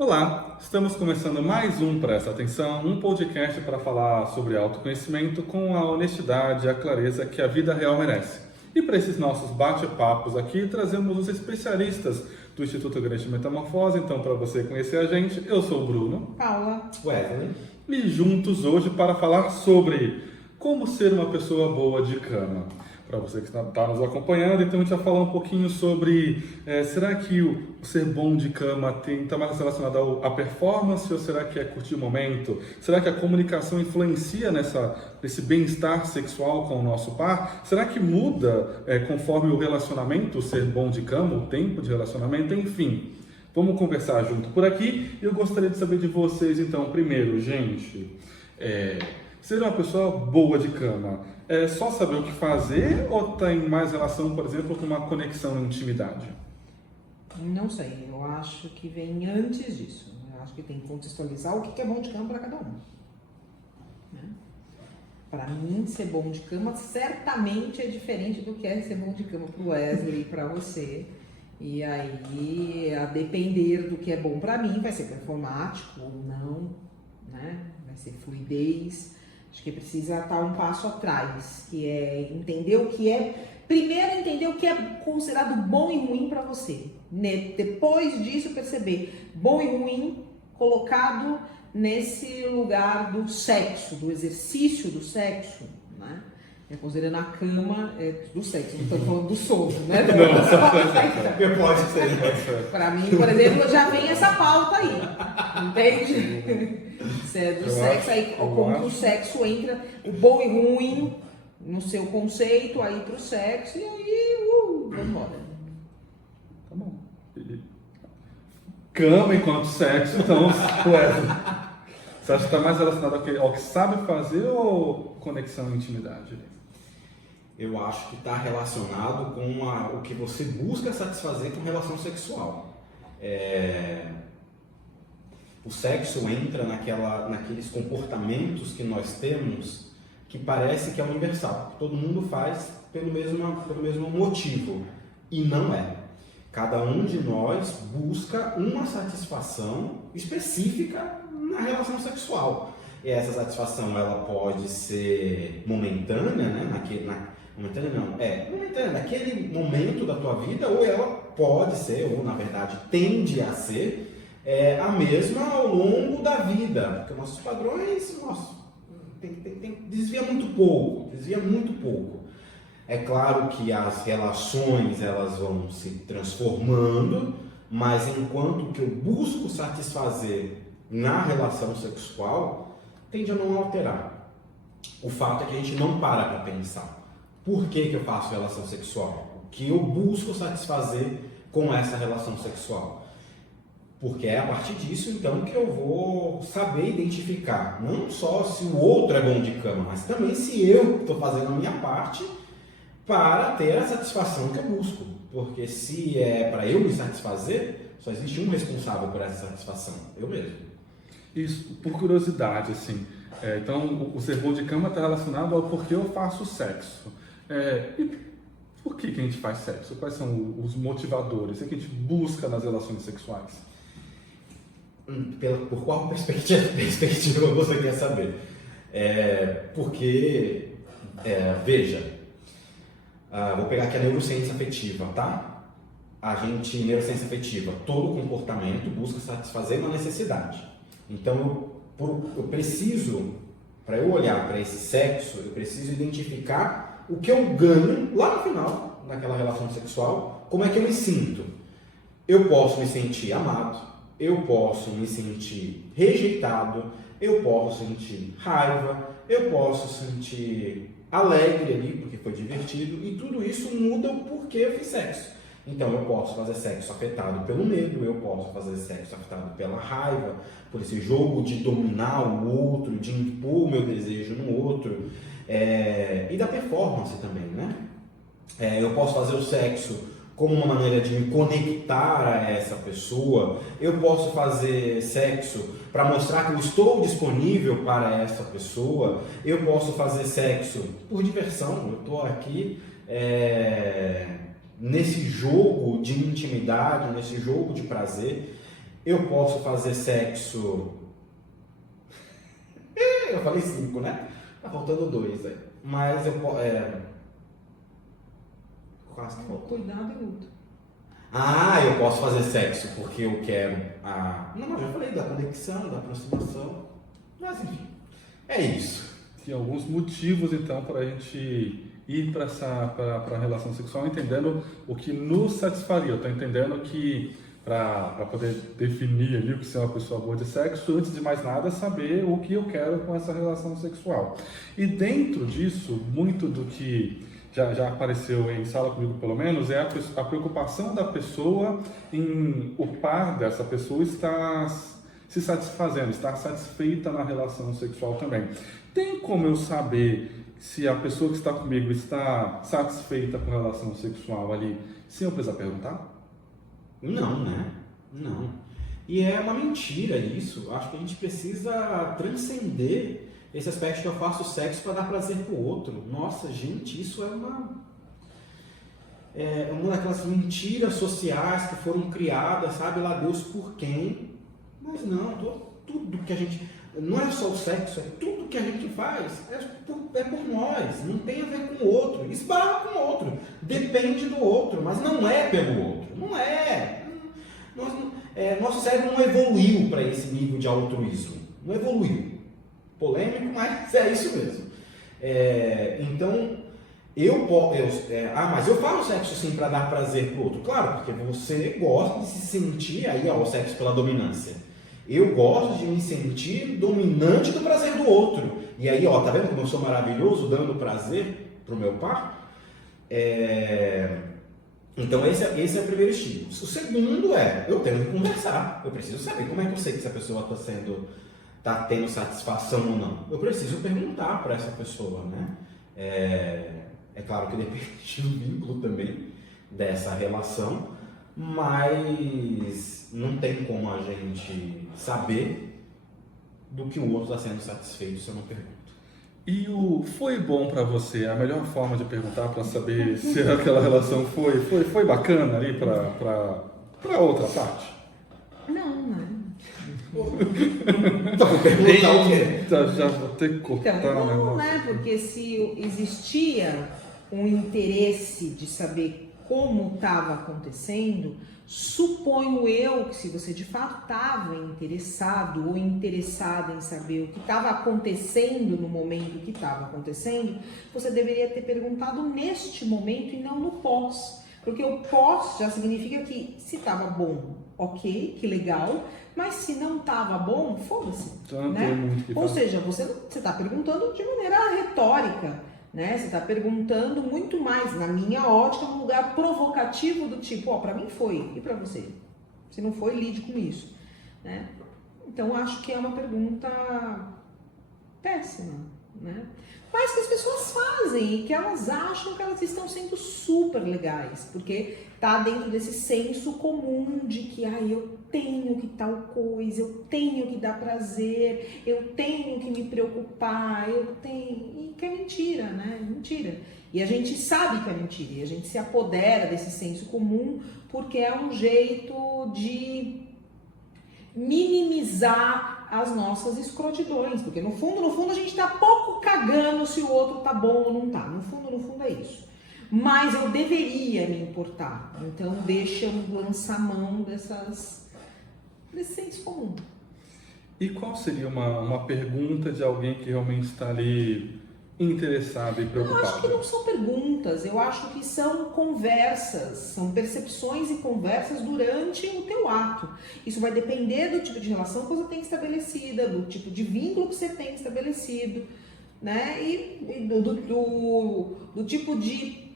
Olá, estamos começando mais um Presta Atenção, um podcast para falar sobre autoconhecimento com a honestidade e a clareza que a vida real merece. E para esses nossos bate-papos aqui, trazemos os especialistas do Instituto Grande Metamorfose. Então, para você conhecer a gente, eu sou o Bruno, Paula, Wesley. e juntos hoje para falar sobre como ser uma pessoa boa de cama. Para você que está nos acompanhando, então a gente vai falar um pouquinho sobre será que o ser bom de cama está mais relacionado à performance ou será que é curtir o momento? Será que a comunicação influencia nesse bem-estar sexual com o nosso par? Será que muda conforme o relacionamento, ser bom de cama, o tempo de relacionamento, enfim? Vamos conversar junto por aqui e eu gostaria de saber de vocês então, primeiro, gente, ser uma pessoa boa de cama, é só saber o que fazer ou tem mais relação, por exemplo, com uma conexão e intimidade? não sei, eu acho que vem antes disso. Eu acho que tem que contextualizar o que é bom de cama para cada um. Né? Para mim, ser bom de cama certamente é diferente do que é ser bom de cama para o Wesley e para você. E aí, a depender do que é bom para mim, vai ser performático ou não, né? Vai ser fluidez. Acho que precisa estar um passo atrás, que é entender o que é... Primeiro, entender o que é considerado bom e ruim para você. Né? Depois disso, perceber bom e ruim colocado nesse lugar do sexo, do exercício do sexo, né? Considerando a cama do sexo, não estou falando do sono, né? Pode ser. Para mim, por exemplo, já vem essa pauta aí, entende? Se é do sexo, aí como que o sexo entra, o bom e ruim no seu conceito, aí pro sexo, e aí, vamos embora. Tá bom. Cama enquanto sexo, então, você acha que está mais relacionado ao que sabe fazer ou conexão e intimidade? Eu acho que está relacionado com o que você busca satisfazer com relação sexual. O sexo entra naqueles comportamentos que nós temos que parece que é universal. Todo mundo faz pelo mesmo motivo. E não é. Cada um de nós busca uma satisfação específica na relação sexual. E essa satisfação ela pode ser momentânea, né? Momentânea naquele momento da tua vida, ou ela pode ser, ou na verdade tende a ser, a mesma ao longo da vida. Porque nossos padrões, desvia muito pouco. É claro que as relações elas vão se transformando, mas enquanto o que eu busco satisfazer na relação sexual tende a não alterar. O fato é que a gente não para pensar. Por que eu faço relação sexual? O que eu busco satisfazer com essa relação sexual? Porque é a partir disso, então, que eu vou saber identificar não só se o outro é bom de cama, mas também se eu estou fazendo a minha parte para ter a satisfação que eu busco. Porque se é para eu me satisfazer, só existe um responsável por essa satisfação, eu mesmo. Isso, por curiosidade, assim. Então, o ser bom de cama está relacionado ao porquê eu faço sexo. E por que a gente faz sexo? Quais são os motivadores? O que a gente busca nas relações sexuais? Por qual perspectiva você quer saber? Porque, veja, vou pegar aqui a neurociência afetiva, tá? Neurociência afetiva, todo comportamento busca satisfazer uma necessidade. Então, eu preciso, para eu olhar para esse sexo, eu preciso identificar o que eu ganho lá no final, naquela relação sexual, como é que eu me sinto. Eu posso me sentir amado, eu posso me sentir rejeitado, eu posso sentir raiva, eu posso sentir alegre ali, porque foi divertido, e tudo isso muda o porquê eu fiz sexo. Então, eu posso fazer sexo afetado pelo medo, eu posso fazer sexo afetado pela raiva, por esse jogo de dominar o outro, de impor o meu desejo no outro, e da performance também, né? Eu posso fazer o sexo como uma maneira de me conectar a essa pessoa, eu posso fazer sexo para mostrar que eu estou disponível para essa pessoa, eu posso fazer sexo por diversão, eu estou aqui nesse jogo de intimidade, nesse jogo de prazer. Eu posso fazer sexo... Eu falei 5, né? Tá faltando 2 aí. Mas eu posso... Quase que faltou. Cuidado e luta. Eu posso fazer sexo porque eu quero a... Não, mas eu falei da conexão, da aproximação. Mas enfim, é isso. Tem alguns motivos, então, para a gente ir para a relação sexual entendendo o que nos satisfaria. Eu estou entendendo que para poder definir ali o que é uma pessoa boa de sexo, antes de mais nada, saber o que eu quero com essa relação sexual. E dentro disso, muito do que já apareceu em sala comigo, pelo menos, é a preocupação da pessoa em o par dessa pessoa estar se satisfazendo, estar satisfeita na relação sexual também. Tem como eu saber se a pessoa que está comigo está satisfeita com a relação sexual ali, sem eu precisar perguntar? Não, né? Não. E é uma mentira isso. Acho que a gente precisa transcender esse aspecto que eu faço sexo para dar prazer pro outro. Nossa, gente, isso é uma daquelas mentiras sociais que foram criadas, sabe lá Deus por quem. Mas não, tudo que a gente... Não é só o sexo, é tudo que a gente faz, é por nós, não tem a ver com o outro, esbarra com o outro, depende do outro, mas não é pelo outro, não é. Nosso cérebro não evoluiu para esse nível de altruísmo, não evoluiu. Polêmico, mas é isso mesmo. Então, mas eu falo sexo sim para dar prazer pro outro, claro, porque você gosta de se sentir, aí o sexo pela dominância. Eu gosto de me sentir dominante do prazer do outro. E aí, tá vendo como eu sou maravilhoso dando prazer pro meu par? Então esse é o primeiro estímulo. O segundo eu tenho que conversar. Eu preciso saber como é que eu sei que essa pessoa está tendo satisfação ou não. Eu preciso perguntar para essa pessoa, né? É claro que depende do vínculo também dessa relação, mas não tem como a gente saber do que o outro está sendo satisfeito se eu não pergunto. E o foi bom para você? A melhor forma de perguntar para saber se aquela relação foi bacana ali para outra parte? Não, não. Então, vou perguntar o quê? Eita, já vou ter que cortar Então, o não, negócio. né? Porque se existia um interesse de saber como estava acontecendo, suponho eu que se você de fato estava interessado ou interessada em saber o que estava acontecendo no momento que estava acontecendo, você deveria ter perguntado neste momento e não no pós. Porque o pós já significa que se estava bom, ok, que legal, mas se não estava bom, foda-se. Né? Ou seja, você está perguntando de maneira retórica. Né? Você está perguntando muito mais, na minha ótica, num lugar provocativo do tipo, para mim foi, e para você? Se não foi, lide com isso. Né? Então, acho que é uma pergunta péssima, né? Mas que as pessoas fazem e que elas acham que elas estão sendo super legais, porque tá dentro desse senso comum de que eu tenho que tal coisa, eu tenho que dar prazer, eu tenho que me preocupar, e que é mentira, né? Mentira. E a gente sabe que é mentira, e a gente se apodera desse senso comum porque é um jeito de minimizar as nossas escrotidões, porque no fundo a gente tá pouco cagando se o outro tá bom ou não tá, no fundo é isso. Mas eu deveria me importar, então deixa eu lançar mão desse senso comum. E qual seria uma pergunta de alguém que realmente está ali interessado e preocupado? Eu acho que não são perguntas, eu acho que são conversas, são percepções e conversas durante o teu ato. Isso vai depender do tipo de relação que você tem estabelecida, do tipo de vínculo que você tem estabelecido, né? E do tipo de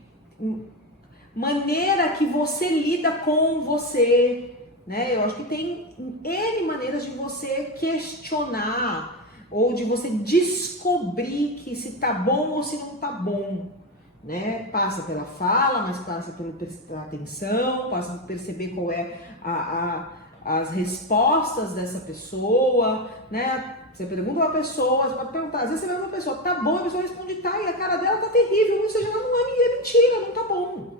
maneira que você lida com você, né? Eu acho que tem N maneiras de você questionar ou de você descobrir que se tá bom ou se não tá bom, né? Passa pela fala, mas passa por prestar atenção, passa por perceber qual é as respostas dessa pessoa, né? Você pergunta a uma pessoa, você pode perguntar, às vezes você vai uma pessoa, tá bom, a pessoa responde tá, e a cara dela tá terrível, ou seja, ela não é mentira, não tá bom.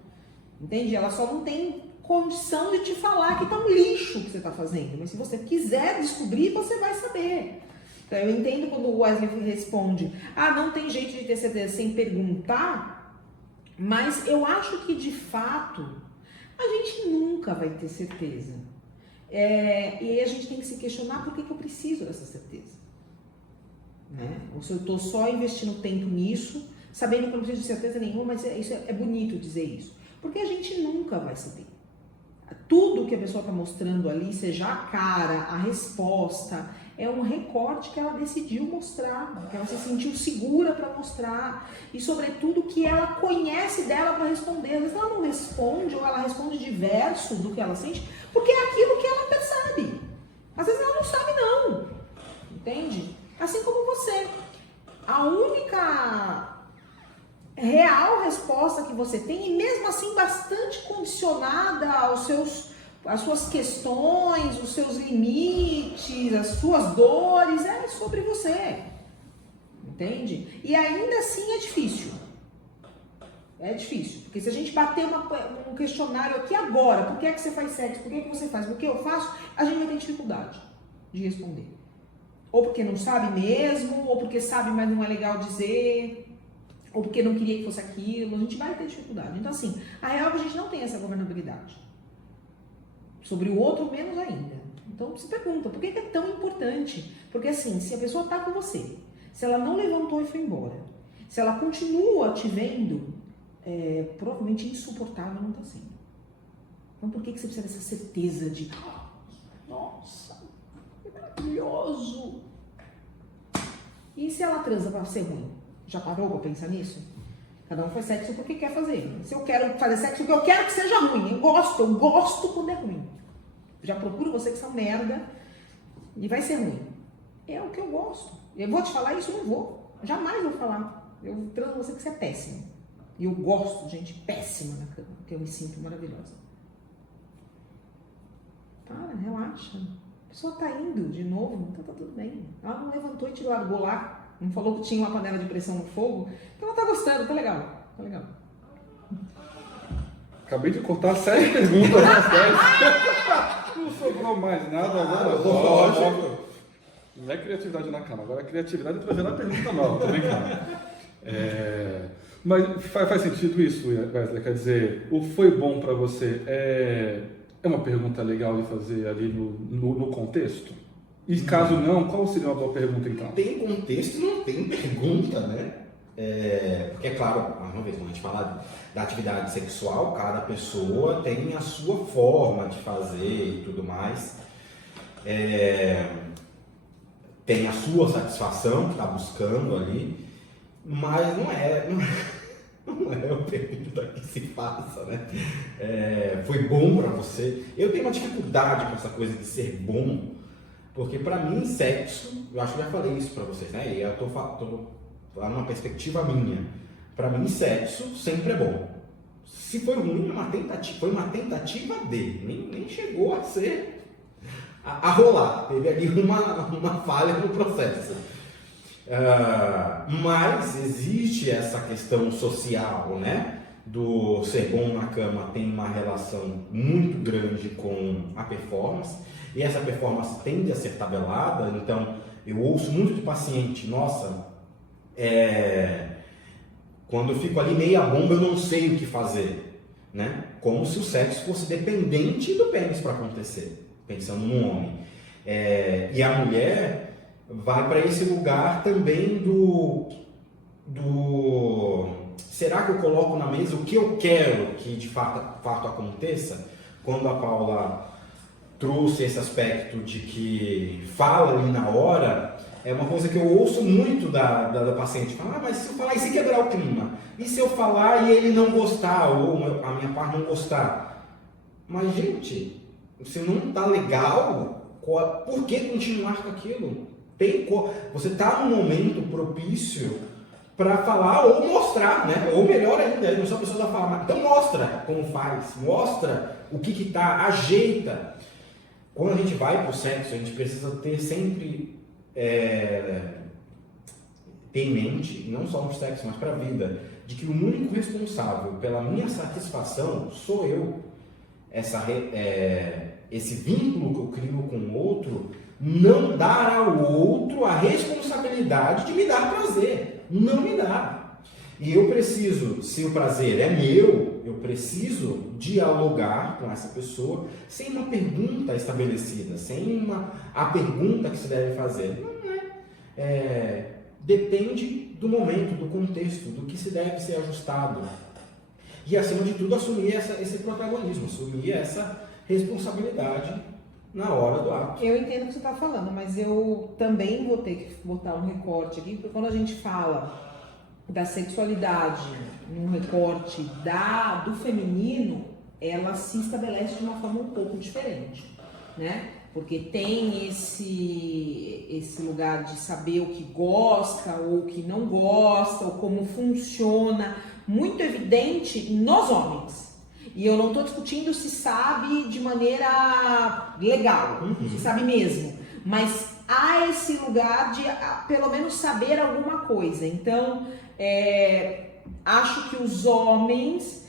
Entende? Ela só não tem condição de te falar que tá um lixo o que você tá fazendo. Mas se você quiser descobrir, você vai saber. Então eu entendo quando o Wesley responde, não tem jeito de ter certeza sem perguntar, mas eu acho que de fato a gente nunca vai ter certeza. E aí a gente tem que se questionar por que eu preciso dessa certeza. Né? Ou se eu estou só investindo tempo nisso, sabendo que eu não preciso de certeza nenhuma, mas isso é bonito dizer isso. Porque a gente nunca vai saber. Tudo que a pessoa está mostrando ali, seja a cara, a resposta, é um recorte que ela decidiu mostrar, que ela se sentiu segura para mostrar, e sobretudo que ela conhece dela para responder. Às vezes ela não responde, ou ela responde diverso do que ela sente, porque é aquilo que ela percebe. Às vezes ela não sabe não, entende? Assim como você. A única real resposta que você tem, e mesmo assim bastante condicionada às suas questões, os seus limites, as suas dores, é sobre você, entende? E ainda assim é difícil, porque se a gente bater um questionário aqui agora, por que é que você faz sexo, por que é que você faz, por que eu faço, a gente vai ter dificuldade de responder, ou porque não sabe mesmo, ou porque sabe, mas não é legal dizer, ou porque não queria que fosse aquilo, a gente vai ter dificuldade. Então, assim, a real é que a gente não tem essa governabilidade. Sobre o outro, menos ainda. Então, se pergunta, por que é tão importante? Porque, assim, se a pessoa está com você, se ela não levantou e foi embora, se ela continua te vendo, provavelmente insuportável não está sendo. Então, por que você precisa dessa certeza de, nossa, que maravilhoso? E se ela transa para ser ruim? Já parou pra pensar nisso? Cada um faz sexo porque quer fazer. Se eu quero fazer sexo porque eu quero que seja ruim. Eu gosto quando é ruim. Já procuro você que são merda e vai ser ruim. É o que eu gosto. Eu vou te falar isso? Não vou. Jamais vou falar. Eu transo você que você é péssimo. E eu gosto de gente péssima na cama, porque eu me sinto maravilhosa. Para, relaxa. A pessoa tá indo de novo, então tá tudo bem. Ela não levantou e te largou lá. Não falou que tinha uma panela de pressão no fogo. Então ela tá gostando, tá legal. Tá legal. Acabei de cortar 7 perguntas nas 10. Não sobrou mais nada agora. Lógico. Não é criatividade na cama, agora é criatividade pra gerar pergunta nova, tô brincando. Mas faz sentido isso, Wesley? Quer dizer, o foi bom pra você é uma pergunta legal de fazer ali no contexto? E caso não, qual seria uma boa pergunta então? Tem contexto, não tem pergunta, né? Porque é claro, mais uma vez, quando a gente fala da atividade sexual, cada pessoa tem a sua forma de fazer e tudo mais. Tem a sua satisfação que está buscando ali, mas não é a pergunta que se faça, né? Foi bom para você? Eu tenho uma dificuldade com essa coisa de ser bom. Porque para mim, sexo, eu acho que eu já falei isso para vocês, né? E eu tô falando uma perspectiva minha. Para mim, sexo sempre é bom. Se foi ruim, foi uma tentativa de, nem chegou a ser, a rolar. Teve ali uma falha no processo. Mas existe essa questão social, né? Do ser bom na cama tem uma relação muito grande com a performance. E essa performance tende a ser tabelada, então eu ouço muito de paciente, nossa, quando eu fico ali meia bomba eu não sei o que fazer, né? Como se o sexo fosse dependente do pênis para acontecer, pensando no homem. E a mulher vai para esse lugar também do será que eu coloco na mesa o que eu quero que de fato aconteça? Quando a Paula trouxe esse aspecto de que fala ali na hora, é uma coisa que eu ouço muito da paciente. Fala, mas se eu falar e se quebrar o clima? E se eu falar e ele não gostar, ou a minha parte não gostar? Mas, gente, se não tá legal, por que continuar com aquilo? Você tá num momento propício para falar ou mostrar, né? Ou melhor ainda, não só a pessoa vai falar, então mostra como faz, mostra o que tá, ajeita. Quando a gente vai para o sexo, a gente precisa ter sempre ter em mente, não só no sexo, mas para a vida, de que o único responsável pela minha satisfação sou eu. esse vínculo que eu crio com o outro, não dar ao outro a responsabilidade de me dar prazer. Não me dá. E eu preciso, se o prazer é meu, eu preciso dialogar com essa pessoa sem uma pergunta estabelecida, sem a pergunta que se deve fazer. Não é. Depende do momento, do contexto, do que se deve ser ajustado. E, acima de tudo, assumir esse protagonismo, assumir essa responsabilidade na hora do ato. Eu entendo o que você está falando, mas eu também vou ter que botar um recorte aqui, porque quando a gente fala da sexualidade num recorte do feminino, ela se estabelece de uma forma um pouco diferente, né? Porque tem esse lugar de saber o que gosta ou o que não gosta, ou como funciona, muito evidente nos homens. E eu não estou discutindo se sabe de maneira legal, se sabe mesmo, mas há esse lugar de pelo menos saber alguma coisa. Então, acho que os homens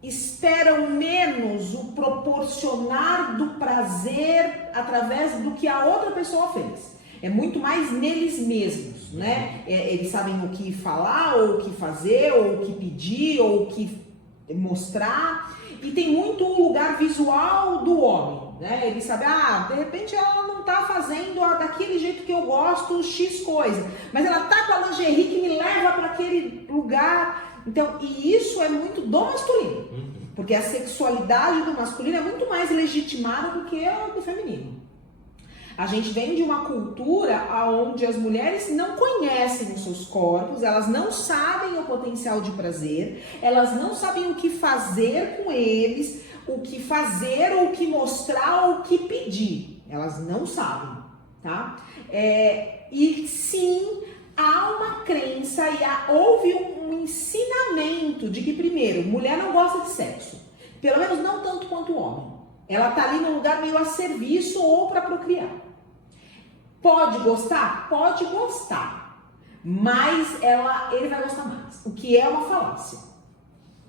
esperam menos o proporcionar do prazer através do que a outra pessoa fez. É muito mais neles mesmos, né? Eles sabem o que falar, ou o que fazer, ou o que pedir, ou o que mostrar. E tem muito o lugar visual do homem, né? Ele sabe, de repente ela não tá fazendo daquele jeito que eu gosto, X coisa, mas ela tá com a lingerie que me leva para aquele lugar. Então, e isso é muito do masculino, porque a sexualidade do masculino é muito mais legitimada do que a do feminino. A gente vem de uma cultura onde as mulheres não conhecem os seus corpos, elas não sabem o potencial de prazer, elas não sabem o que fazer com eles, o que fazer, ou o que mostrar, ou o que pedir. Elas não sabem, tá? E sim, há uma crença e houve um ensinamento de que, primeiro, mulher não gosta de sexo. Pelo menos não tanto quanto o homem. Ela tá ali num lugar meio a serviço ou para procriar. Pode gostar? Pode gostar. Mas ele vai gostar mais. O que é uma falácia.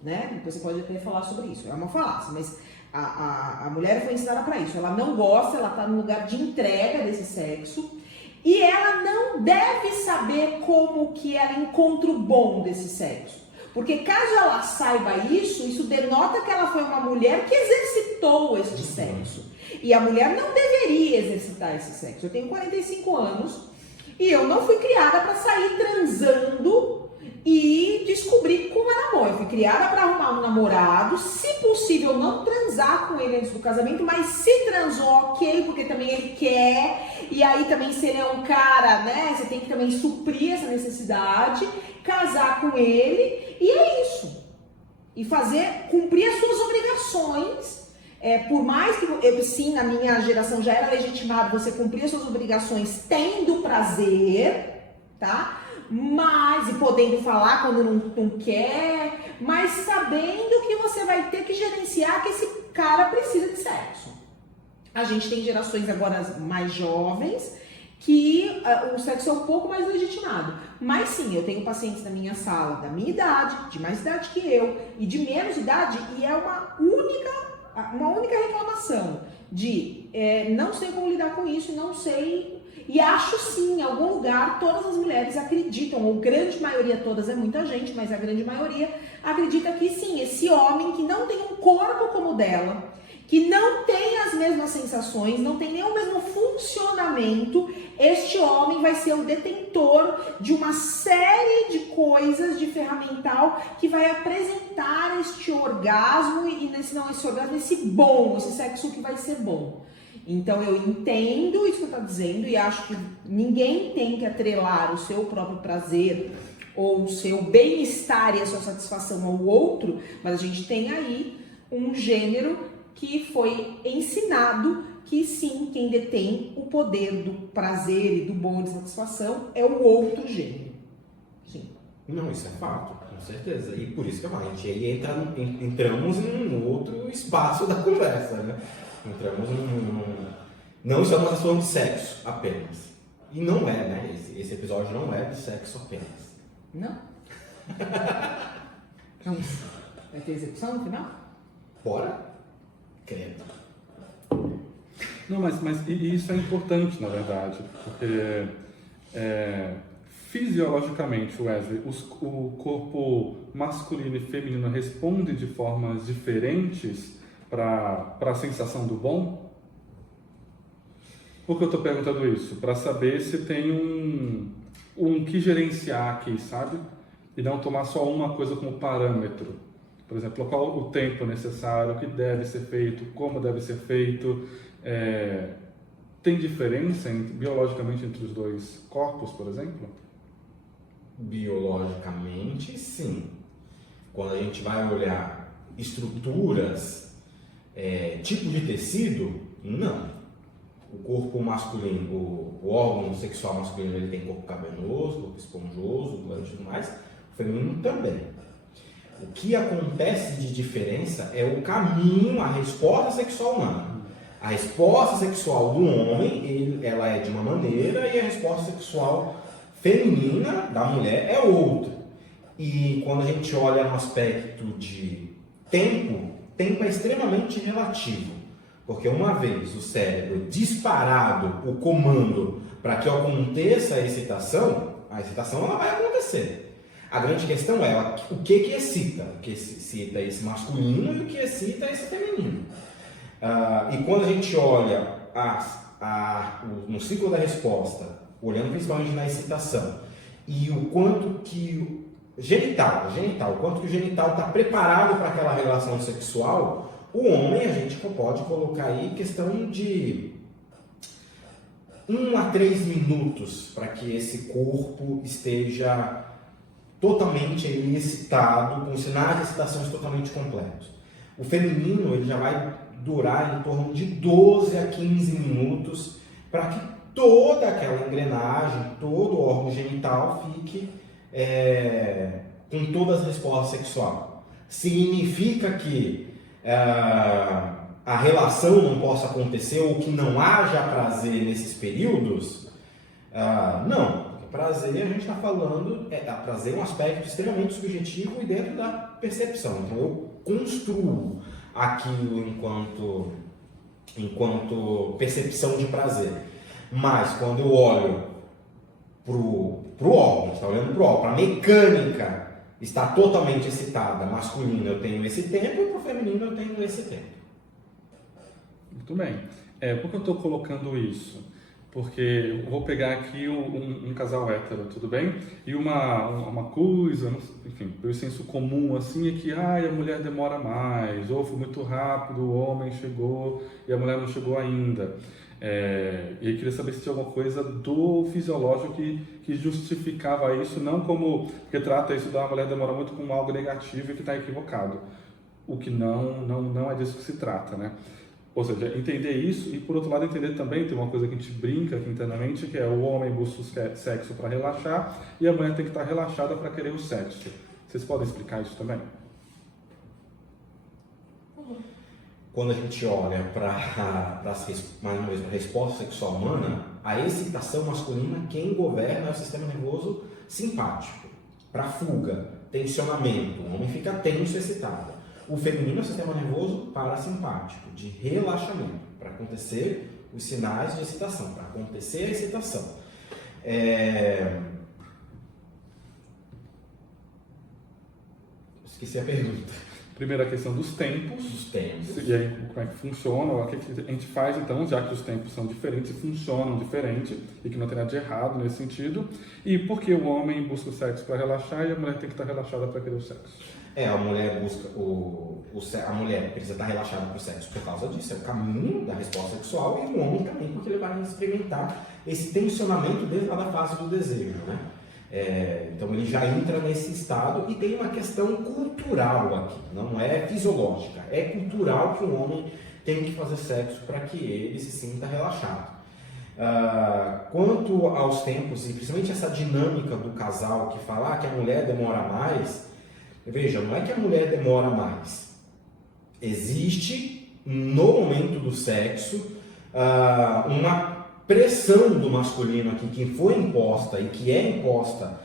Né? Depois você pode até falar sobre isso. É uma falácia, mas a mulher foi ensinada para isso. Ela não gosta, ela tá num lugar de entrega desse sexo. E ela não deve saber como que ela encontra o bom desse sexo. Porque caso ela saiba isso denota que ela foi uma mulher que exercitou este sexo. E a mulher não deveria exercitar esse sexo. Eu tenho 45 anos e eu não fui criada para sair transando e descobrir como era bom. Eu fui criada para arrumar um namorado, se possível não transar com ele antes do casamento, mas se transou, ok, porque também ele quer. E aí também, se ele é um cara, né, você tem que também suprir essa necessidade, casar com ele, e é isso. E cumprir as suas obrigações. Por mais que, sim, na minha geração já era legitimado você cumprir as suas obrigações tendo prazer, tá? E podendo falar quando não quer, mas sabendo que você vai ter que gerenciar que esse cara precisa de sexo. A gente tem gerações agora mais jovens que o sexo é um pouco mais legitimado. Mas sim, eu tenho pacientes na minha sala da minha idade, de mais idade que eu e de menos idade, e é uma única reclamação de não sei como lidar com isso, não sei. E acho sim, em algum lugar, todas as mulheres acreditam, ou grande maioria, todas é muita gente, mas a grande maioria acredita que sim, esse homem que não tem um corpo como o dela, que não tem as mesmas sensações, não tem nem o mesmo funcionamento, este homem vai ser o detentor de uma série de coisas, de ferramental, que vai apresentar este orgasmo, esse bom, esse sexo que vai ser bom. Então eu entendo isso que eu estou dizendo e acho que ninguém tem que atrelar o seu próprio prazer ou o seu bem-estar e a sua satisfação ao outro, mas a gente tem aí um gênero que foi ensinado que sim, quem detém o poder do prazer e do bom de satisfação é o outro gênero. Sim. Não, isso é fato, com certeza. E por isso que a gente aí entramos em um outro espaço da conversa, né? Entramos não estamos falando de sexo apenas. E não é, né? Esse episódio não é de sexo apenas. Não? Então, vai ter execução no final? Bora? Credo. Não, mas isso é importante, na verdade, porque fisiologicamente, Wesley, o corpo masculino e feminino respondem de formas diferentes para a sensação do bom? Por que eu estou perguntando isso? Para saber se tem um que gerenciar aqui, sabe? E não tomar só uma coisa como parâmetro. Por exemplo, qual o tempo necessário, o que deve ser feito, como deve ser feito. Tem diferença biologicamente entre os dois corpos, por exemplo? Biologicamente, sim. Quando a gente vai olhar estruturas, tipo de tecido, não. O corpo masculino, o órgão sexual masculino, ele tem corpo cavernoso, corpo esponjoso, glândula e tudo mais. O feminino também. O que acontece de diferença é o caminho, a resposta sexual humana. A resposta sexual do homem, ela é de uma maneira, e a resposta sexual feminina da mulher é outra. E quando a gente olha no aspecto de tempo é extremamente relativo. Porque uma vez o cérebro disparado o comando para que aconteça a excitação ela vai acontecer. A grande questão é o que excita. O que excita esse masculino e o que excita esse feminino. E quando a gente olha no ciclo da resposta, olhando principalmente na excitação, e o quanto que o genital, o quanto que o genital está preparado para aquela relação sexual, o homem a gente pode colocar aí questão de 1 a 3 minutos para que esse corpo esteja totalmente excitado, com sinais de excitações totalmente completos. O feminino ele já vai durar em torno de 12 a 15 minutos para que toda aquela engrenagem, todo o órgão genital fique com todas as respostas sexuais. Significa que a relação não possa acontecer ou que não haja prazer nesses períodos? Não. Prazer, a gente está falando, prazer é um aspecto extremamente subjetivo e dentro da percepção. Então, eu construo aquilo enquanto percepção de prazer. Mas, quando eu olho para o órgão, está olhando para o órgão, para a mecânica, está totalmente excitada, masculino eu tenho esse tempo e para o feminino eu tenho esse tempo. Muito bem. Por que eu estou colocando isso? Porque eu vou pegar aqui um casal hétero, tudo bem? E uma coisa, enfim, pelo senso comum assim, é que a mulher demora mais, ou foi muito rápido, o homem chegou e a mulher não chegou ainda. E eu queria saber se tinha alguma coisa do fisiológico que justificava isso, não como que trata isso da mulher demora muito como algo negativo e que está equivocado. O que não é disso que se trata, né? Ou seja, entender isso e, por outro lado, entender também, tem uma coisa que a gente brinca aqui internamente, que é o homem busca o sexo para relaxar e a mulher tem que estar relaxada para querer o sexo. Vocês podem explicar isso também? Quando a gente olha para a resposta sexual humana, a excitação masculina, quem governa é o sistema nervoso simpático, para fuga, tensionamento, o homem fica tenso e excitado. O feminino é o sistema nervoso parasimpático, de relaxamento, para acontecer os sinais de excitação, para acontecer a excitação. Esqueci a pergunta. Primeiro, a questão dos tempos. E aí, como é que funciona, o que a gente faz, então, já que os tempos são diferentes e funcionam diferente, e que não tem nada de errado nesse sentido. E por que o homem busca o sexo para relaxar e a mulher tem que estar relaxada para querer o sexo? A mulher busca a mulher precisa estar relaxada para o sexo por causa disso, é o caminho da resposta sexual, e o homem também, porque ele vai experimentar esse tensionamento desde lá da fase do desejo, né? Então ele já entra nesse estado, e tem uma questão cultural aqui, não é fisiológica, é cultural que o homem tem que fazer sexo para que ele se sinta relaxado. Quanto aos tempos, e principalmente essa dinâmica do casal que fala que a mulher demora mais, veja, não é que a mulher demora mais. Existe, no momento do sexo, uma pressão do masculino aqui que foi imposta e que é imposta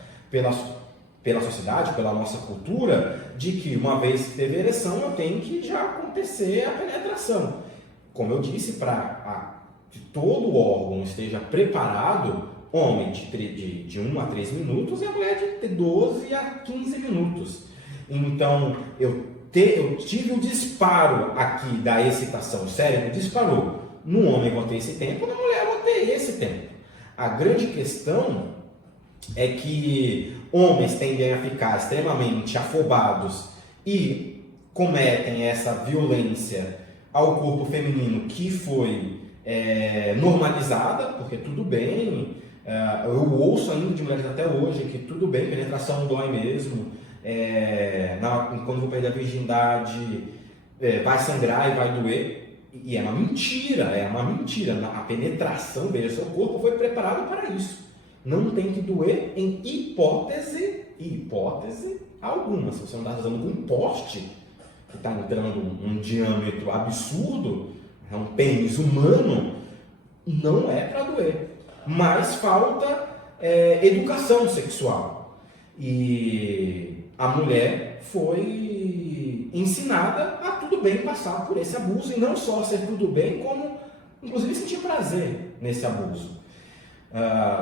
pela sociedade, pela nossa cultura, de que uma vez que teve ereção, eu tenho que já acontecer a penetração. Como eu disse, para que todo o órgão esteja preparado, homem de 1 a 3 minutos e a mulher de 12 a 15 minutos. Então, eu tive o disparo aqui da excitação, o cérebro disparou. No homem eu vou ter esse tempo, na mulher eu vou ter esse tempo. A grande questão é que homens tendem a ficar extremamente afobados e cometem essa violência ao corpo feminino que foi normalizada, porque tudo bem, eu ouço ainda de mulheres até hoje que tudo bem, penetração dói mesmo, quando vou perder a virgindade vai sangrar e vai doer. E é uma mentira, a penetração, veja, seu corpo foi preparado para isso. Não tem que doer em hipótese alguma. Se você não está usando um poste que está entrando um diâmetro absurdo, é um pênis humano, não é para doer. Mas falta educação sexual. E a mulher foi ensinada a tudo bem passar por esse abuso, e não só ser tudo bem, como inclusive sentir prazer nesse abuso.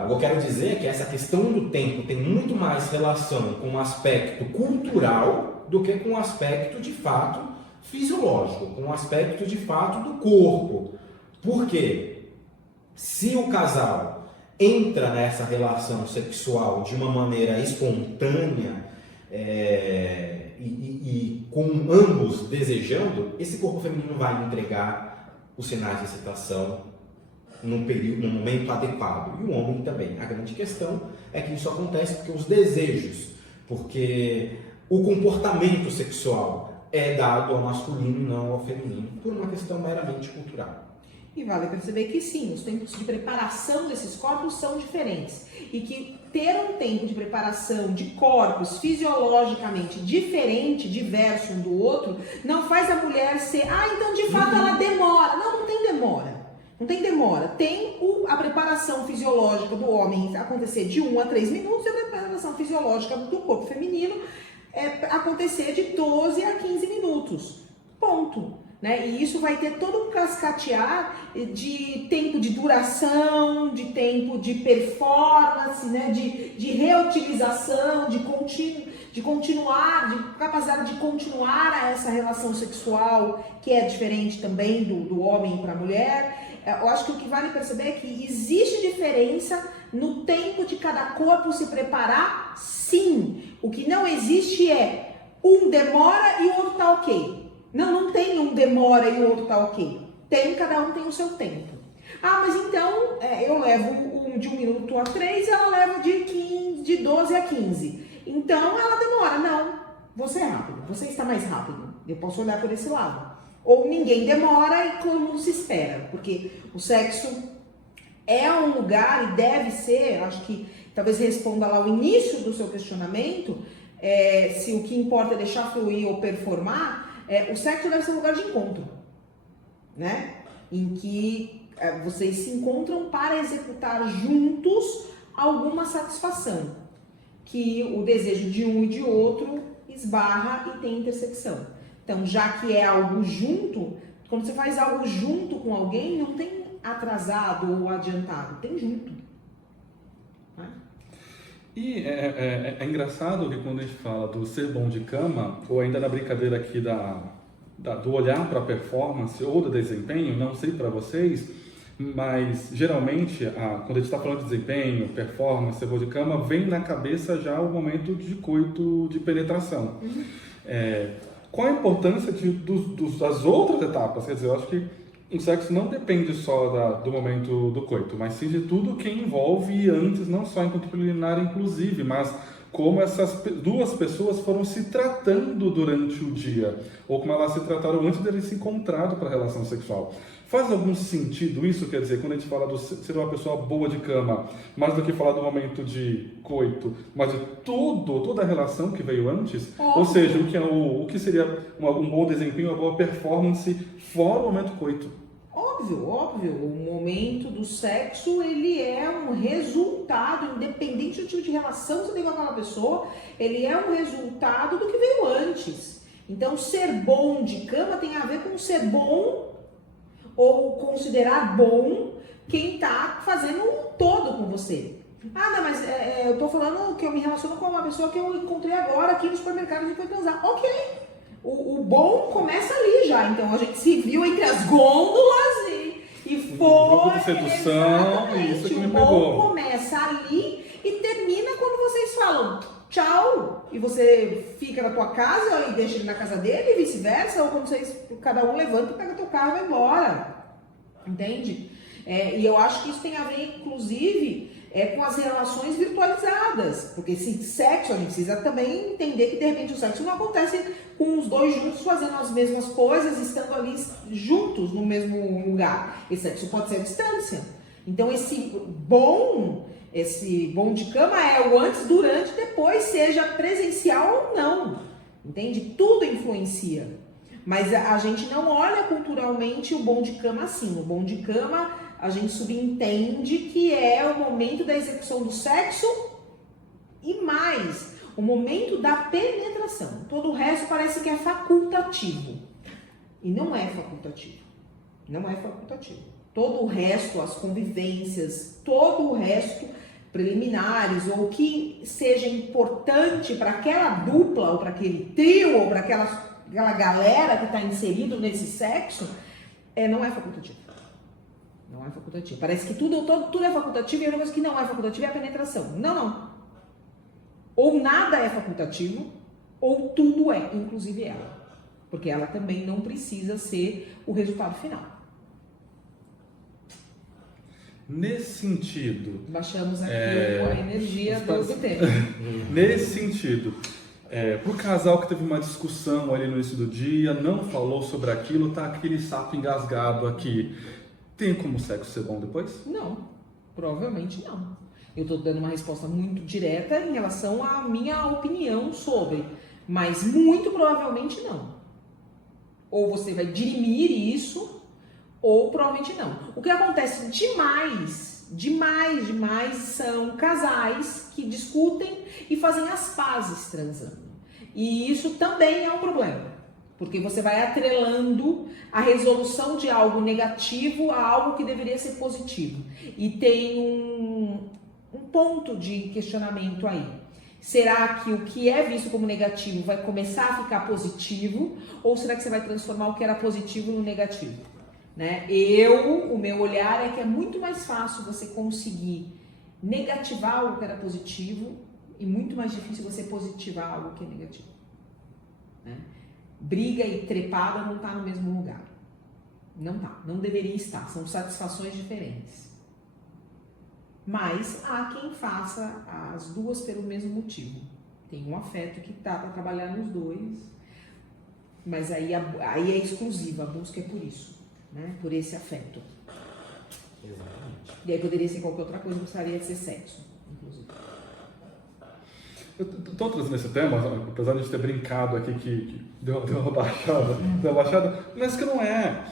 O que eu quero dizer é que essa questão do tempo tem muito mais relação com o aspecto cultural do que com o aspecto de fato fisiológico, com o aspecto de fato do corpo. Porque se o casal entra nessa relação sexual de uma maneira espontânea e com ambos desejando, esse corpo feminino vai entregar os sinais de excitação no momento adequado, e o homem também. A grande questão é que isso acontece porque os desejos, porque o comportamento sexual é dado ao masculino e não ao feminino, por uma questão meramente cultural. E vale perceber que sim, os tempos de preparação desses corpos são diferentes. E que ter um tempo de preparação de corpos fisiologicamente diferente, diverso um do outro, não faz a mulher ser, então de fato ela demora. Não tem demora. Não tem demora. Tem a preparação fisiológica do homem acontecer de 1 a 3 minutos e a preparação fisiológica do corpo feminino acontecer de 12 a 15 minutos. Ponto. Né? E isso vai ter todo um cascatear de tempo de duração, de tempo de performance, né? de reutilização, de continuar, de capacidade de continuar essa relação sexual, que é diferente também do homem para a mulher. Eu acho que o que vale perceber é que existe diferença no tempo de cada corpo se preparar, sim. O que não existe é um demora e o outro tá ok. Não tem um demora e o outro tá ok. Cada um tem o seu tempo. Mas então eu levo de 1 minuto a 3 e ela leva de 12 a 15. Então ela demora. Não, você é rápido, você está mais rápido. Eu posso olhar por esse lado. Ou ninguém demora e todo mundo se espera. Porque o sexo é um lugar e deve ser, acho que talvez responda lá o início do seu questionamento, se o que importa é deixar fluir ou performar. O sexo deve ser um lugar de encontro, né? Em que vocês se encontram para executar juntos alguma satisfação, que o desejo de um e de outro esbarra e tem intersecção. Então, já que é algo junto, quando você faz algo junto com alguém, não tem atrasado ou adiantado, tem junto. Né? E é engraçado que quando a gente fala do ser bom de cama, ou ainda na brincadeira aqui do olhar para a performance ou do desempenho, não sei para vocês, mas geralmente quando a gente está falando de desempenho, performance, ser bom de cama, vem na cabeça já o momento de coito, de penetração. Qual a importância das outras etapas? Quer dizer, eu acho que o sexo não depende só do momento do coito, mas sim de tudo que envolve antes, não só enquanto preliminar, inclusive, mas como essas duas pessoas foram se tratando durante o dia, ou como elas se trataram antes de eles se encontrarem para a relação sexual. Faz algum sentido isso? Quer dizer, quando a gente fala de ser uma pessoa boa de cama, mais do que falar do momento de coito, mas de toda a relação que veio antes? Ou seja, o que seria um bom desempenho, uma boa performance fora o momento coito? óbvio, o momento do sexo, ele é um resultado, independente do tipo de relação que você tem com aquela pessoa, ele é um resultado do que veio antes. Então, ser bom de cama tem a ver com ser bom ou considerar bom quem tá fazendo um todo com você. Ah, não, mas eu tô falando que eu me relaciono com uma pessoa que eu encontrei agora aqui no supermercado e foi transar. Ok. O bom começa ali já. Então a gente se viu entre as gôndolas e foi. Um jogo de sedução, e isso que me pegou. O bom começa ali e termina quando vocês falam tchau. E você fica na tua casa e deixa ele na casa dele e vice-versa. Ou quando vocês, cada um levanta e pega teu carro e vai embora. Entende? E eu acho que isso tem a ver, inclusive, com as relações virtualizadas, porque esse sexo, a gente precisa também entender que de repente o sexo não acontece com os dois juntos fazendo as mesmas coisas, estando ali juntos no mesmo lugar. Esse sexo pode ser à distância. Então esse bom de cama é o antes, durante e depois, seja presencial ou não. Entende? Tudo influencia. Mas a gente não olha culturalmente o bom de cama assim. O bom de cama, a gente subentende que é o momento da execução do sexo e mais, o momento da penetração. Todo o resto parece que é facultativo. E não é facultativo. Não é facultativo. Todo o resto, as convivências, todo o resto, preliminares, ou que seja importante para aquela dupla, ou para aquele trio, ou para aquela galera que está inserido nesse sexo, não é facultativo. Não é facultativo. Parece que tudo é facultativo e a única coisa que não é facultativo é a penetração. Não. Ou nada é facultativo, ou tudo é, inclusive ela. Porque ela também não precisa ser o resultado final. Nesse sentido... Baixamos aqui a energia do tempo. Nesse sentido... Pro casal que teve uma discussão ali no início do dia, não falou sobre aquilo, tá aquele sapo engasgado aqui. Tem como o sexo ser bom depois? Não, provavelmente não. Eu tô dando uma resposta muito direta em relação à minha opinião sobre, mas muito provavelmente não. Ou você vai dirimir isso, ou provavelmente não. O que acontece demais são casais que discutem e fazem as pazes transando. E isso também é um problema, porque você vai atrelando a resolução de algo negativo a algo que deveria ser positivo. E tem um ponto de questionamento aí. Será que o que é visto como negativo vai começar a ficar positivo? Ou será que você vai transformar o que era positivo no negativo? Né? O meu olhar é que é muito mais fácil você conseguir negativar algo que era positivo e muito mais difícil você positivar algo que é negativo. Né? Briga e trepada não tá no mesmo lugar. Não tá, não deveria estar, são satisfações diferentes. Mas há quem faça as duas pelo mesmo motivo. Tem um afeto que dá para trabalhar nos dois, mas aí é exclusiva, a busca é por isso. Né? Por esse afeto. Exatamente. E aí poderia ser qualquer outra coisa, gostaria de ser sexo, inclusive. Eu estou trazendo esse tema, apesar de a gente ter brincado aqui que deu uma baixada, mas que não é.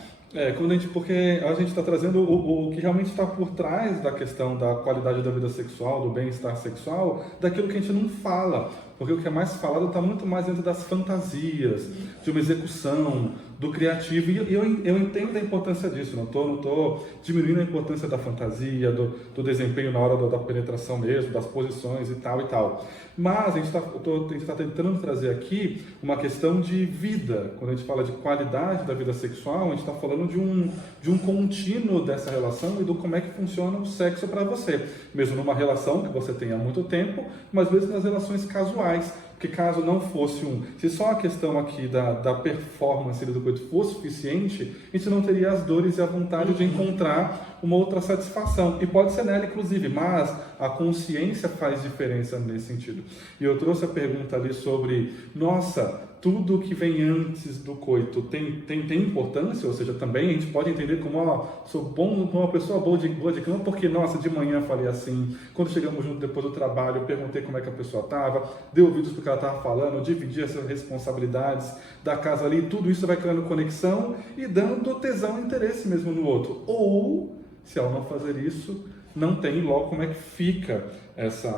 Porque a gente está trazendo o que realmente está por trás da questão da qualidade da vida sexual, do bem-estar sexual, daquilo que a gente não fala. Porque o que é mais falado está muito mais dentro das fantasias, de uma execução, do criativo. E eu entendo a importância disso, não estou diminuindo a importância da fantasia, do desempenho na hora da penetração mesmo, das posições e tal. Mas a gente está tentando trazer aqui uma questão de vida. Quando a gente fala de qualidade da vida sexual, a gente está falando de um contínuo dessa relação e do como é que funciona o sexo para você. Mesmo numa relação que você tem há muito tempo, mas mesmo nas relações casuais. Porque caso não fosse se só a questão aqui da performance do coito fosse suficiente, a gente não teria as dores e a vontade de encontrar uma outra satisfação. E pode ser nela, inclusive, mas a consciência faz diferença nesse sentido. E eu trouxe a pergunta ali sobre, tudo que vem antes do coito tem importância? Ou seja, também a gente pode entender como, ó, sou uma pessoa boa de cama porque, nossa, de manhã falei assim, quando chegamos junto depois do trabalho, eu perguntei como é que a pessoa estava, dei ouvidos para o que ela estava falando, dividi essas responsabilidades da casa ali, tudo isso vai criando conexão e dando tesão e interesse mesmo no outro. Ou, se ela não fazer isso, não tem logo como é que fica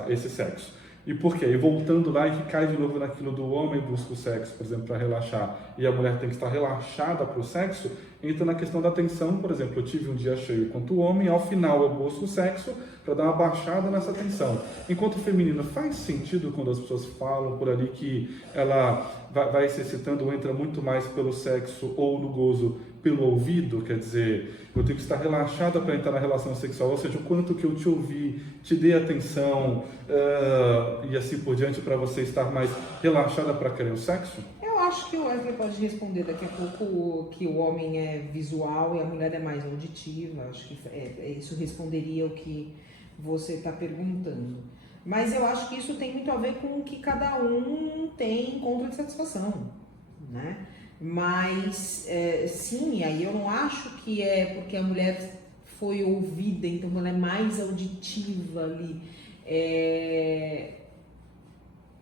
esse sexo. E por quê? E voltando lá e que cai de novo naquilo do homem busca o sexo, por exemplo, para relaxar, e a mulher tem que estar relaxada para o sexo, entra na questão da tensão, por exemplo, eu tive um dia cheio quanto o homem, ao final eu busco o sexo para dar uma baixada nessa tensão. Enquanto o feminino, faz sentido quando as pessoas falam por ali que ela vai se excitando ou entra muito mais pelo sexo ou no gozo pelo ouvido, quer dizer, eu tenho que estar relaxada para entrar na relação sexual, ou seja, o quanto que eu te ouvi, te dei atenção e assim por diante para você estar mais relaxada para querer o sexo? Eu acho que o Wesley pode responder daqui a pouco que o homem é visual e a mulher é mais auditiva. Acho que isso responderia o que você está perguntando. Mas eu acho que isso tem muito a ver com o que cada um tem encontro de satisfação, né? Mas, sim, aí eu não acho que é porque a mulher foi ouvida, então ela é mais auditiva ali.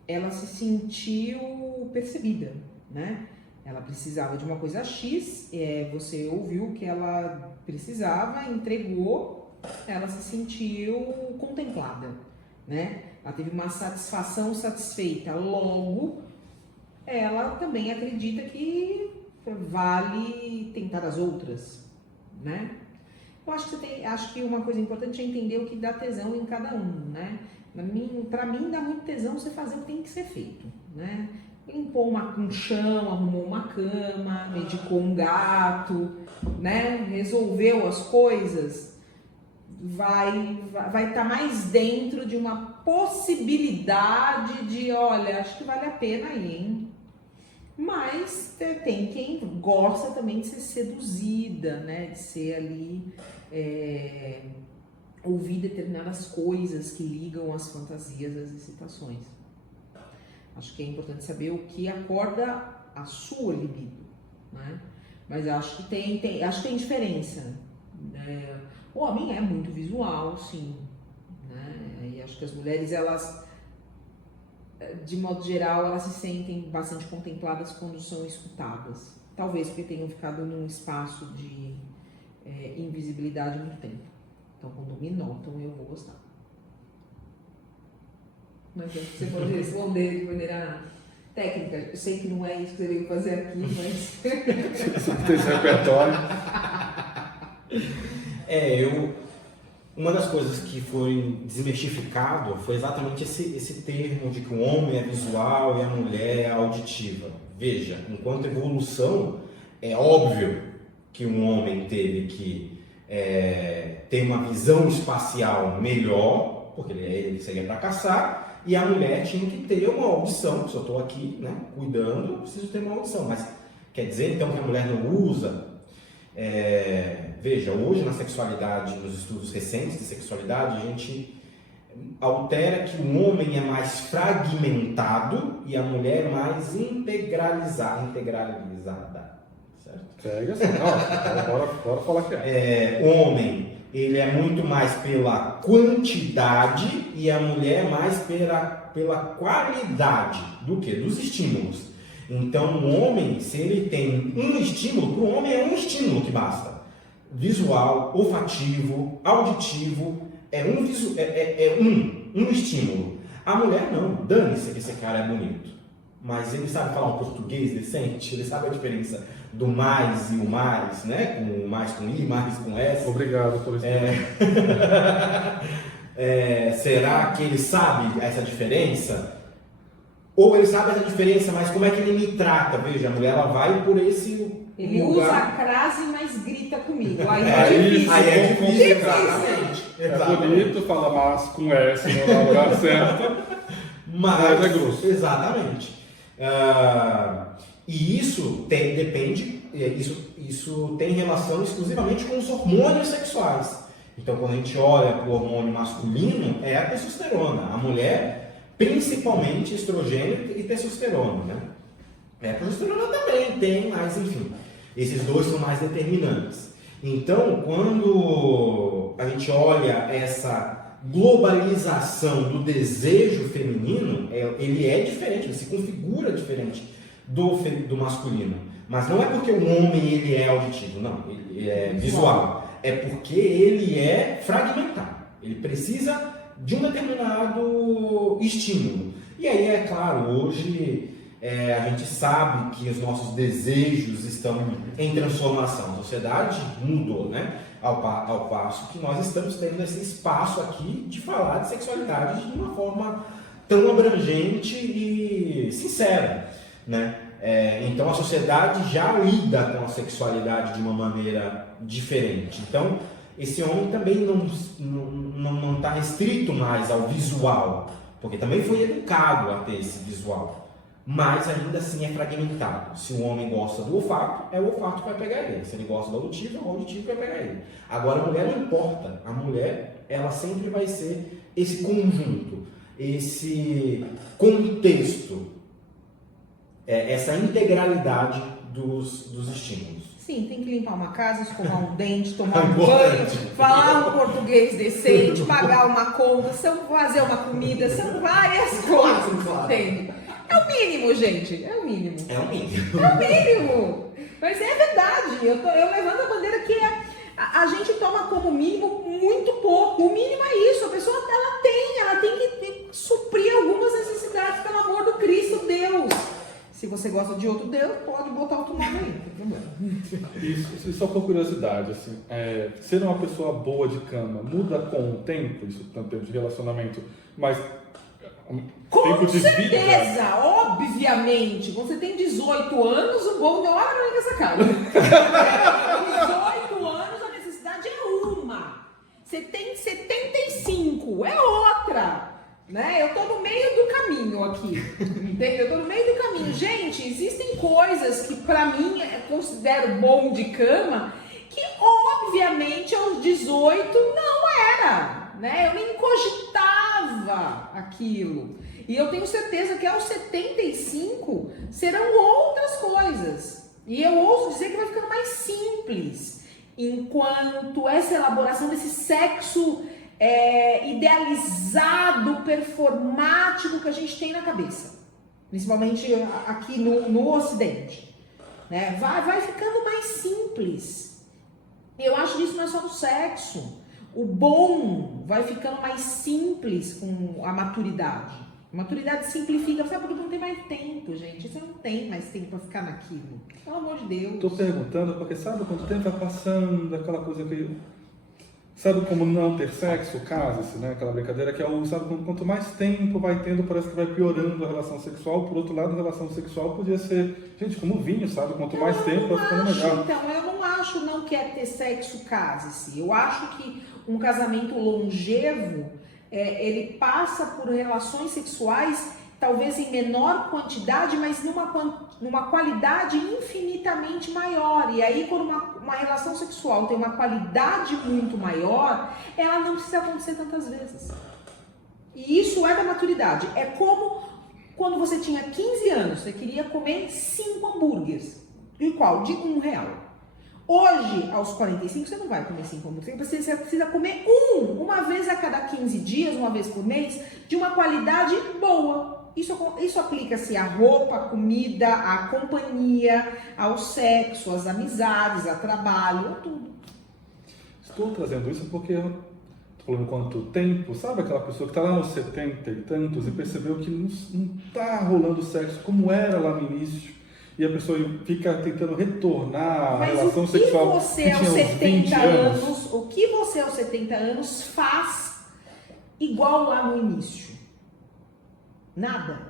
Ela se sentiu percebida, né? Ela precisava de uma coisa X, você ouviu o que ela precisava, entregou, ela se sentiu contemplada, né? Ela teve uma satisfação satisfeita, logo ela também acredita que vale tentar as outras, né? Eu acho que uma coisa importante é entender o que dá tesão em cada um, né? Pra mim dá muito tesão você fazer o que tem que ser feito, né? Limpou um chão, arrumou uma cama, medicou um gato, né? Resolveu as coisas, vai estar mais dentro de uma possibilidade de, olha, acho que vale a pena aí, hein? Mas tem quem gosta também de ser seduzida, né? De ser ali, ouvir determinadas coisas que ligam as fantasias, as excitações. Acho que é importante saber o que acorda a sua libido, né? Mas acho que tem diferença, né? O homem é muito visual, sim, né? E acho que as mulheres, elas, de modo geral, elas se sentem bastante contempladas quando são escutadas. Talvez porque tenham ficado num espaço de invisibilidade há muito tempo. Então, quando me notam, eu vou gostar. Mas você pode responder de maneira técnica. Eu sei que não é isso que você veio fazer aqui, mas... Tem esse repertório. Uma das coisas que foi desmistificado foi exatamente esse termo de que o homem é visual e a mulher é auditiva. Veja, enquanto evolução, é óbvio que um homem teve que ter uma visão espacial melhor, porque ele seria para caçar, e a mulher tinha que ter uma audição. Se eu estou aqui, né, cuidando, eu preciso ter uma audição. Mas quer dizer então que a mulher não usa? Veja, hoje na sexualidade, nos estudos recentes de sexualidade, a gente altera que o homem é mais fragmentado e a mulher é mais integralizada, certo? Pega assim, bora falar que O homem, ele é muito mais pela quantidade e a mulher mais pela qualidade do que? Dos estímulos. Então, o homem, se ele tem um estímulo, para o homem é um estímulo que basta. Visual, olfativo, auditivo, um estímulo. A mulher não, dane-se que esse cara é bonito. Mas ele sabe falar um português decente, ele sabe a diferença do mais e o mais, né? Com mais com I, mais com S. Obrigado por isso. Será que ele sabe essa diferença? Ou ele sabe essa diferença, mas como é que ele me trata? Veja, a mulher, ela vai por esse Ele lugar. usa a crase, mas grita comigo. Aí é difícil. Exatamente. É bonito, fala mas com S no lugar certo, mas é grosso. Exatamente. E isso isso tem relação exclusivamente com os hormônios sexuais. Então, quando a gente olha para o hormônio masculino, é a testosterona. A mulher, principalmente estrogênio e testosterona, né? Progesterona também tem, mas enfim, esses dois são mais determinantes. Então, quando a gente olha essa globalização do desejo feminino, ele é diferente, ele se configura diferente do masculino. Mas não é porque o homem ele é auditivo, não, ele é visual. É porque ele é fragmentado. Ele precisa de um determinado estímulo. E aí, é claro, hoje a gente sabe que os nossos desejos estão em transformação. A sociedade mudou, né? Ao passo que nós estamos tendo esse espaço aqui de falar de sexualidade de uma forma tão abrangente e sincera, né? Então a sociedade já lida com a sexualidade de uma maneira diferente. Então esse homem também não está restrito mais ao visual, porque também foi educado a ter esse visual, mas ainda assim é fragmentado. Se o homem gosta do olfato, é o olfato que vai pegar ele. Se ele gosta do auditivo, é o auditivo que vai pegar ele. Agora a mulher não importa, a mulher ela sempre vai ser esse conjunto, esse contexto, essa integralidade dos estímulos. Sim, tem que limpar uma casa, escovar um dente, tomar um banho, falar um português decente, pagar uma conta, fazer uma comida, são várias coisas, entende? É o mínimo, gente, é o mínimo. É o mínimo. É o mínimo. Mas é verdade, eu levanto a bandeira que a gente toma como mínimo muito pouco. O mínimo é isso, a pessoa ela tem que suprir algumas necessidades, pelo amor do Cristo Deus. Se você gosta de outro Deus, pode botar outro nome aí, não tem problema. Isso só por curiosidade, assim, ser uma pessoa boa de cama muda com o tempo, isso tanto tempo de relacionamento, mas com tempo de certeza, vida. obviamente. Quando você tem 18 anos, o bom não olha pra mim com essa cara. 18 anos, a necessidade é uma. Você tem 75, é outra. Né? Eu tô no meio do caminho aqui, entendeu? Eu tô no meio do caminho. Gente, existem coisas que pra mim eu considero bom de cama, que obviamente aos 18 não era, né? Eu nem cogitava aquilo. E eu tenho certeza que aos 75 serão outras coisas. E eu ouso dizer que vai ficando mais simples, enquanto essa elaboração desse sexo idealizado, performático que a gente tem na cabeça, principalmente aqui no Ocidente, né? Vai ficando mais simples. Eu acho que isso não é só no sexo. O bom vai ficando mais simples com a maturidade. A maturidade simplifica, sabe, porque não tem mais tempo, gente. Você não tem mais tempo para ficar naquilo. Pelo amor de Deus. Estou perguntando porque sabe quanto tempo vai passando, aquela coisa que... Sabe como não ter sexo, casa-se, né? Aquela brincadeira que sabe, quanto mais tempo vai tendo, parece que vai piorando a relação sexual. Por outro lado, a relação sexual podia ser, gente, como vinho, sabe? Quanto mais tempo vai ficando melhor. Então, eu não acho não quer ter sexo, case-se. Eu acho que um casamento longevo, ele passa por relações sexuais, talvez em menor quantidade, mas numa qualidade infinitamente maior. E aí, quando uma relação sexual tem uma qualidade muito maior, ela não precisa acontecer tantas vezes. E isso é da maturidade. É como quando você tinha 15 anos, você queria comer 5 hambúrgueres. De qual? De R$1. Hoje, aos 45, você não vai comer 5 hambúrgueres. Você precisa comer uma vez a cada 15 dias, uma vez por mês, de uma qualidade boa. Isso aplica-se à roupa, à comida, à companhia, ao sexo, às amizades, ao trabalho, a tudo. Estou trazendo isso porque estou falando quanto tempo, sabe aquela pessoa que está lá nos 70 e tantos e percebeu que não está rolando sexo como era lá no início e a pessoa fica tentando retornar à relação sexual que tinha uns 20 anos. O que você aos 70 anos faz igual lá no início? Nada.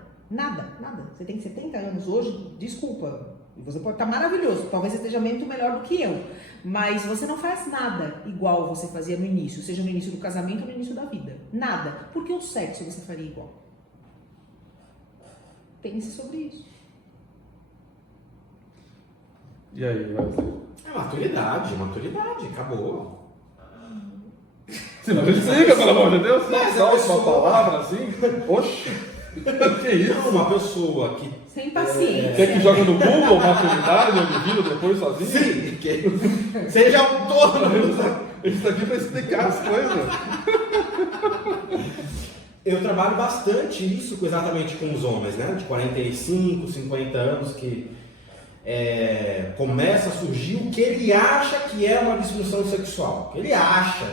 Você tem 70 anos hoje, desculpa, você pode estar maravilhoso, talvez você esteja muito melhor do que eu, mas você não faz nada igual você fazia no início, seja no início do casamento ou no início da vida. Nada. Porque o sexo você faria igual. Pense sobre isso. E aí, Wesley? Maturidade, acabou. Sim, mas explica, pelo amor de Deus, Mas só a pessoa- uma palavra assim, oxe. Que isso? Não, uma pessoa que... Sem paciência. Você que joga no Google, maturidade, eu depois sozinho? Sim, que seja autônomo. Isso aqui para explicar as coisas. Eu trabalho bastante isso exatamente com os homens, né? De 45, 50 anos que começa a surgir o que ele acha que é uma disfunção sexual. Ele acha.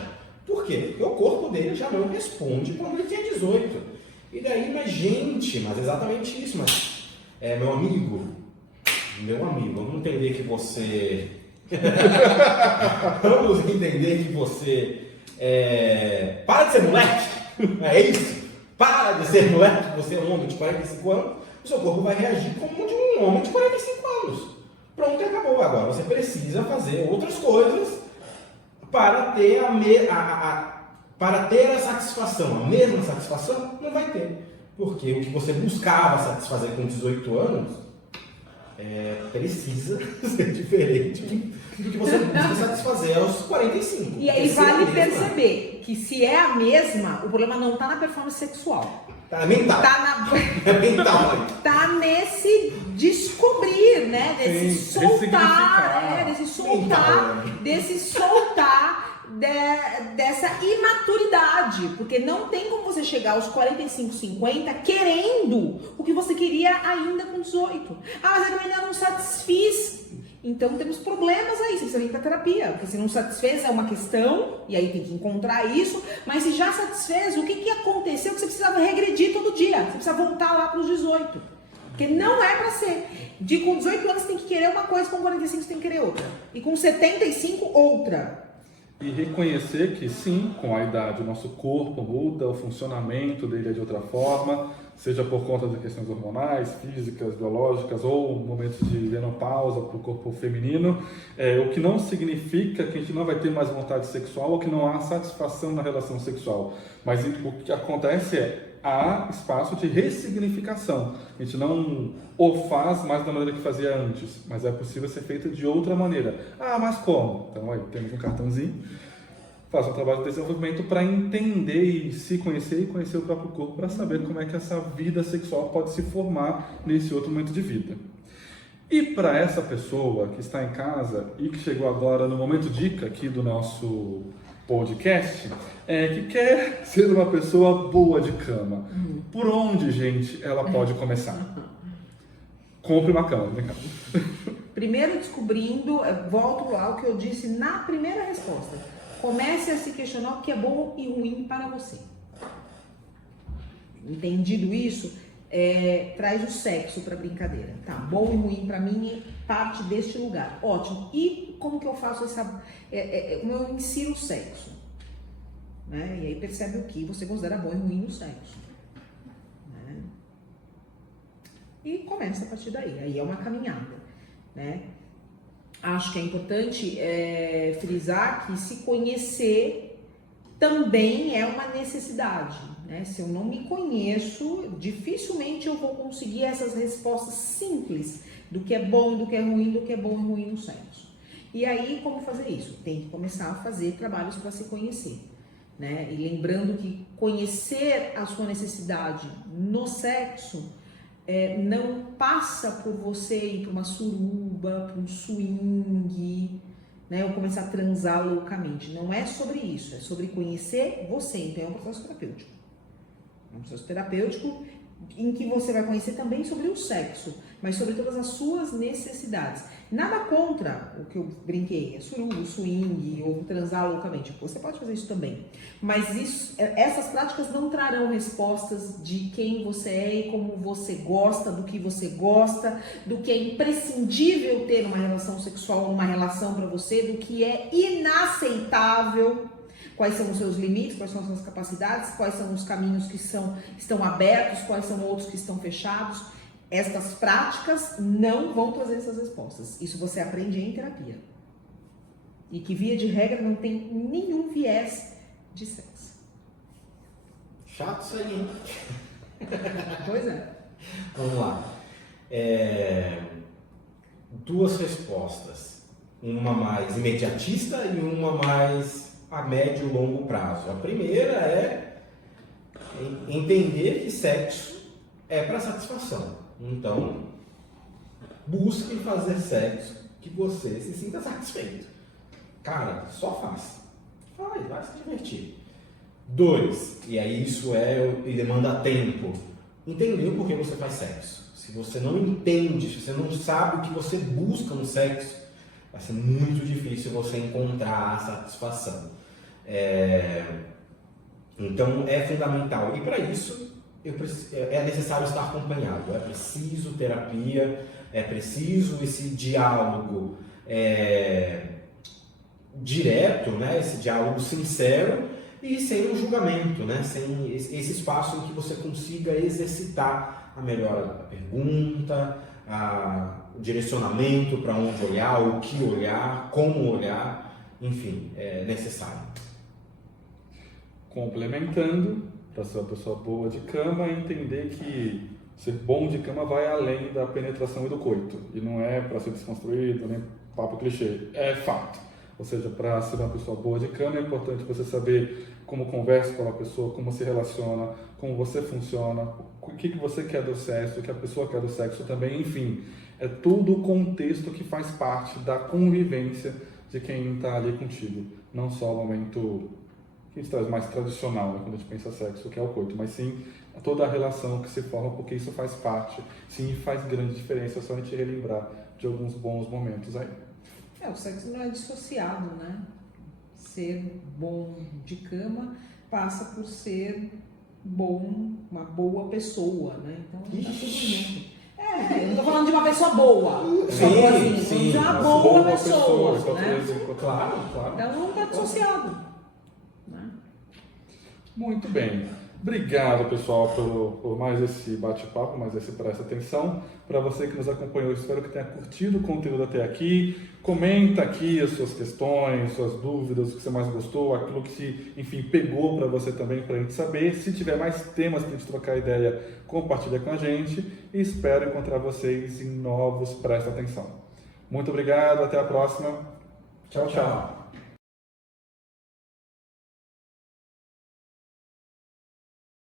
Por quê? Porque o corpo dele já não responde quando ele tem 18. E daí, mas exatamente isso. Mas, meu amigo, vamos entender que você... vamos entender que você... para de ser moleque! É isso! Para de ser moleque! Você é um homem de 45 anos, o seu corpo vai reagir como de um homem de 45 anos. Pronto, acabou. Agora você precisa fazer outras coisas para ter para ter a satisfação. A mesma satisfação não vai ter. Porque o que você buscava satisfazer com 18 anos precisa ser diferente do que você busca satisfazer aos 45. E aí vale perceber que se é a mesma, o problema não está na performance sexual. Tá mental. É mental. Tá nesse descobrir, né? Desse Sim, soltar, dessa imaturidade. Porque não tem como você chegar aos 45, 50 querendo o que você queria ainda com 18. Ah, mas eu ainda não satisfiz. Então temos problemas aí, você precisa vir para terapia, porque se não satisfez é uma questão, e aí tem que encontrar isso, mas se já satisfez, o que aconteceu que você precisava regredir todo dia? Você precisa voltar lá para os 18, porque não é para ser. Com 18 anos você tem que querer uma coisa, com 45 você tem que querer outra, e com 75 outra. E reconhecer que sim, com a idade o nosso corpo muda, o funcionamento dele é de outra forma, seja por conta de questões hormonais, físicas, biológicas ou momentos de menopausa para o corpo feminino, o que não significa que a gente não vai ter mais vontade sexual ou que não há satisfação na relação sexual. Mas o que acontece há espaço de ressignificação. A gente não o faz mais da maneira que fazia antes, mas é possível ser feito de outra maneira. Ah, mas como? Então, aí, temos um cartãozinho. Faça um trabalho de desenvolvimento para entender e se conhecer e conhecer o próprio corpo para saber como é que essa vida sexual pode se formar nesse outro momento de vida. E para essa pessoa que está em casa e que chegou agora no momento dica aqui do nosso podcast, que quer ser uma pessoa boa de cama, por onde, gente, ela pode começar? Compre uma cama, vem cá. Primeiro descobrindo, volto ao que eu disse na primeira resposta. Comece a se questionar o que é bom e ruim para você. Entendido isso, traz o sexo para a brincadeira. Tá, bom e ruim para mim parte deste lugar. Ótimo. E como que eu faço como eu insiro o sexo? Né? E aí percebe o que você considera bom e ruim no sexo. Né? E começa a partir daí. Aí é uma caminhada. Né? Acho que é importante frisar que se conhecer também é uma necessidade, né? Se eu não me conheço, dificilmente eu vou conseguir essas respostas simples do que é bom, do que é ruim, do que é bom e ruim no sexo. E aí, como fazer isso? Tem que começar a fazer trabalhos para se conhecer, né? E lembrando que conhecer a sua necessidade no sexo não passa por você ir para uma suruba, para um swing, né, ou começar a transar loucamente. Não é sobre isso, é sobre conhecer você. Então é um processo terapêutico. É um processo terapêutico em que você vai conhecer também sobre o sexo, mas sobre todas as suas necessidades. Nada contra o que eu brinquei, suruba, swing ou transar loucamente. Você pode fazer isso também. Mas essas práticas não trarão respostas de quem você é e como você gosta, do que você gosta, do que é imprescindível ter numa relação sexual, numa relação para você, do que é inaceitável. Quais são os seus limites, quais são as suas capacidades, quais são os caminhos que estão abertos, quais são outros que estão fechados. Estas práticas não vão trazer essas respostas. Isso você aprende em terapia. E que, via de regra, não tem nenhum viés de sexo. Chato isso aí, hein? Pois é. Vamos lá. Duas respostas. Uma mais imediatista e uma mais a médio e longo prazo. A primeira é entender que sexo é para satisfação. Então, busque fazer sexo que você se sinta satisfeito. Cara, só faz. Vai se divertir. 2, e aí isso e demanda tempo. Entender o porquê você faz sexo. Se você não entende, se você não sabe o que você busca no sexo, vai ser muito difícil você encontrar a satisfação. Então é fundamental. E para isso é necessário estar acompanhado. É preciso terapia, é preciso esse diálogo direto, né? Esse diálogo sincero e sem um julgamento, né? Sem esse espaço em que você consiga exercitar a melhor pergunta, o direcionamento para onde olhar, o que olhar, como olhar, enfim, é necessário. Complementando, para ser uma pessoa boa de cama, entender que ser bom de cama vai além da penetração e do coito. E não é para ser desconstruído, nem papo clichê. É fato. Ou seja, para ser uma pessoa boa de cama é importante você saber como conversa com a pessoa, como se relaciona, como você funciona, o que você quer do sexo, o que a pessoa quer do sexo também, enfim. É todo o contexto que faz parte da convivência de quem está ali contigo. Não só o momento que a gente traz mais tradicional, né, quando a gente pensa sexo, que é o coito, mas sim toda a relação que se forma, porque isso faz parte, sim, faz grande diferença, é só a gente relembrar de alguns bons momentos aí. O sexo não é dissociado, né? Ser bom de cama passa por ser uma boa pessoa, né? Então tá tudo junto. Eu não tô falando de uma pessoa boa. Sim, de uma boa pessoa, né? Claro. Então não tá dissociado. Né? Muito bem. Obrigado, pessoal, por mais esse bate-papo, mais esse presta atenção. Para você que nos acompanhou, espero que tenha curtido o conteúdo até aqui. Comenta aqui as suas questões, suas dúvidas, o que você mais gostou, aquilo que, enfim, pegou para você também, para a gente saber. Se tiver mais temas para a gente trocar ideia, compartilha com a gente. E espero encontrar vocês em novos Presta Atenção. Muito obrigado, até a próxima. Tchau, tchau.